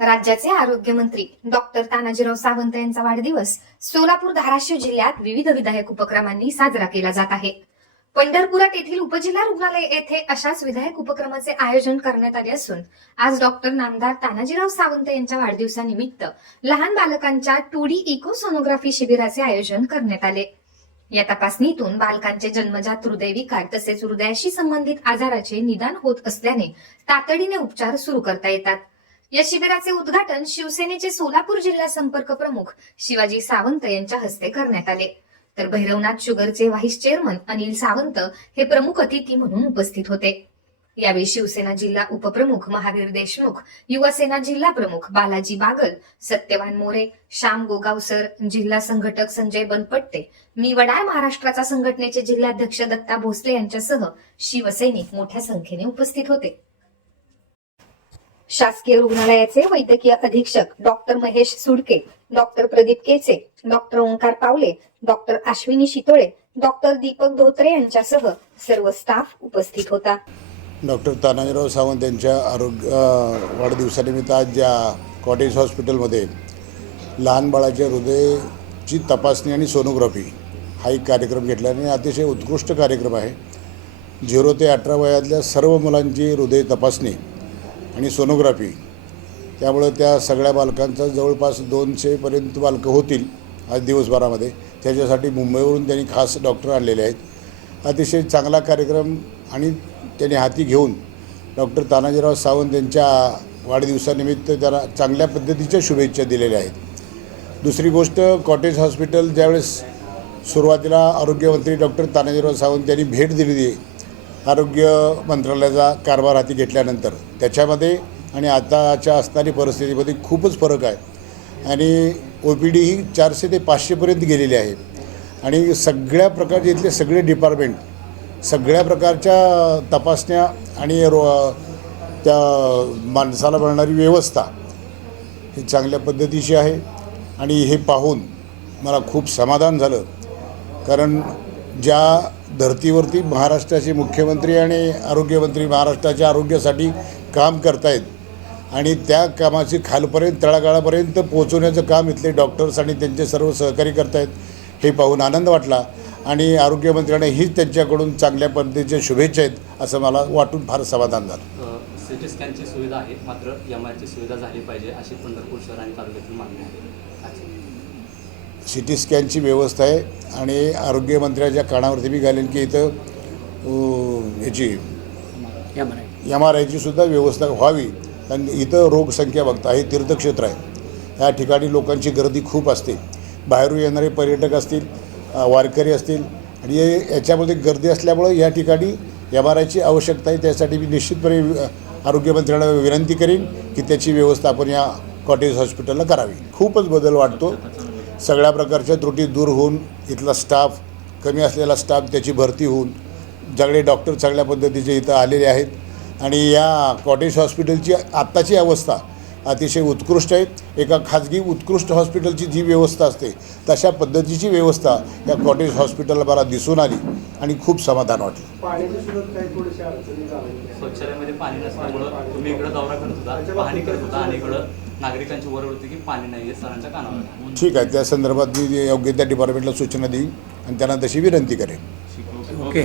राज्याचे आरोग्यमंत्री डॉक्टर तानाजीराव सावंत यांचा वाढदिवस सोलापूर धाराशिव जिल्ह्यात विविध विधायक उपक्रमांनी साजरा केला जात आहे. पंढरपुरात येथील उपजिल्हा रुग्णालय येथे अशाच विधायक उपक्रमाचे आयोजन करण्यात आले असून आज डॉक्टर नामदार तानाजीराव सावंत यांच्या वाढदिवसानिमित्त लहान बालकांच्या टू डी इको सोनोग्राफी शिबिराचे आयोजन करण्यात आले. या तपासणीतून बालकांचे जन्मजात हृदयविकार तसेच हृदयाशी संबंधित आजाराचे निदान होत असल्याने तातडीने उपचार सुरू करता येतात. या शिबिराचे उद्घाटन शिवसेनेचे सोलापूर जिल्हा संपर्क प्रमुख शिवाजी सावंत यांच्या हस्ते करण्यात आले. तर भैरवनाथ शुगरचे व्हाईस चेअरमन अनिल सावंत हे प्रमुख अतिथी म्हणून उपस्थित होते. यावेळी शिवसेना जिल्हा उपप्रमुख महावीर देशमुख युवासेना जिल्हा प्रमुख बालाजी बागल सत्यवान मोरे श्याम गोगावसर जिल्हा संघटक संजय बनपट्टे मी वडाळ महाराष्ट्राचा संघटनेचे जिल्हाध्यक्ष दत्ता भोसले यांच्यासह शिवसैनिक मोठ्या संख्येने उपस्थित होते. शासकीय रुग्णालयाचे वैद्यकीय अधीक्षक doctor Mahesh Sudke doctor Pradeep Keche doctor Omkar Pawale doctor Ashwini Shitole doctor Deepak Dhotre यांच्यासह सर्व स्टाफ उपस्थित होता. डॉक्टर तानाजीराव सावंत यांच्या आरोग्य वाढदिवसानिमित्त आज ज्या कॉटेज हॉस्पिटलमध्ये लहान बाळाच्या हृदयची तपासणी आणि सोनोग्राफी हा एक कार्यक्रम घेतला आणि अतिशय उत्कृष्ट कार्यक्रम आहे. झिरो ते अठरा वयातल्या सर्व मुलांची हृदय तपासणी आणि सोनोग्राफी. त्यामुळं त्या सगळ्या बालकांचा जवळपास दोनशेपर्यंत बालकं होतील आज दिवसभरामध्ये. त्याच्यासाठी मुंबईवरून त्यांनी खास डॉक्टर आणलेले आहेत. अतिशय चांगला कार्यक्रम आणि त्यांनी हाती घेऊन डॉक्टर तानाजीराव सावंत यांच्या वाढदिवसानिमित्त त्यांना चांगल्या पद्धतीच्या शुभेच्छा दिलेल्या आहेत. दुसरी गोष्ट कॉटेज हॉस्पिटल ज्यावेळेस सुरुवातीला आरोग्यमंत्री डॉक्टर तानाजीराव सावंत यांनी भेट दिलेली आरोग्य मंत्रालयाचा कारभार हाती घेतल्यानंतर त्याच्यामध्ये आणि आताच्या असणारी परिस्थितीमध्ये खूपच फरक आहे. आणि ओ पी डी ही चारशे ते पाचशेपर्यंत गेलेली आहे. आणि सगळ्या प्रकारचे इथले सगळे डिपार्टमेंट सगळ्या प्रकारच्या तपासण्या आणि रो त्या माणसाला मिळणारी व्यवस्था ही चांगल्या पद्धतीची आहे. आणि हे पाहून मला खूप समाधान झालं. कारण ज्या धर्तीवरती महाराष्ट्राचे मुख्यमंत्री आणि आरोग्यमंत्री महाराष्ट्राच्या आरोग्यासाठी काम करतायत आणि त्या कामाची खालपर्यंत तळागाळापर्यंत पोहोचवण्याचं काम इथले डॉक्टर्स आणि त्यांचे सर्व सहकारी करतायत हे पाहून आनंद वाटला. आणि आरोग्यमंत्र्यांना हीच त्यांच्याकडून चांगल्या पद्धतीच्या शुभेच्छा आहेत असं मला वाटून फार समाधान झालं. सी टी स्कॅनची सुविधा आहे मात्र एम आयची सुविधा झाली पाहिजे अशी पंढरपूर शहर आणि तालुक्यातील मागणी आहे. सी टी स्कॅनची व्यवस्था आहे आणि आरोग्यमंत्र्याच्या कानावरती मी घालेन की इथं याची एम आर आयची सुद्धा व्यवस्था व्हावी. कारण इथं रोगसंख्या बघता हे तीर्थक्षेत्र आहे. या ठिकाणी लोकांची गर्दी खूप असते. बाहेरून येणारे पर्यटक असतील वारकरी असतील आणि याच्यामध्ये गर्दी असल्यामुळं या ठिकाणी एम आर आयची आवश्यकता आहे. त्यासाठी मी निश्चितपणे आरोग्यमंत्र्यांना विनंती करीन की त्याची व्यवस्था आपण या कॉटेज हॉस्पिटलला करावी. खूपच बदल वाटतो. सगळ्या प्रकारच्या त्रुटी दूर होऊन इथला स्टाफ कमी असलेला स्टाफ त्याची भरती होऊन सगळे डॉक्टर चांगल्या पद्धतीचे इथं आलेले आहेत. आणि या कॉटेज हॉस्पिटलची आत्ताची अवस्था अतिशय उत्कृष्ट आहे. एका खाजगी उत्कृष्ट हॉस्पिटलची जी व्यवस्था असते तशा पद्धतीची व्यवस्था या कॉटेज हॉस्पिटलला मला दिसून आली आणि खूप समाधान वाटलं. नागरिकांची वर होती की पाणी नाही आहे सरांच्या कानावर ठीक आहे त्या संदर्भात मी योग्य त्या डिपार्टमेंटला सूचना देईन आणि त्यांना तशी विनंती करेन. ओके.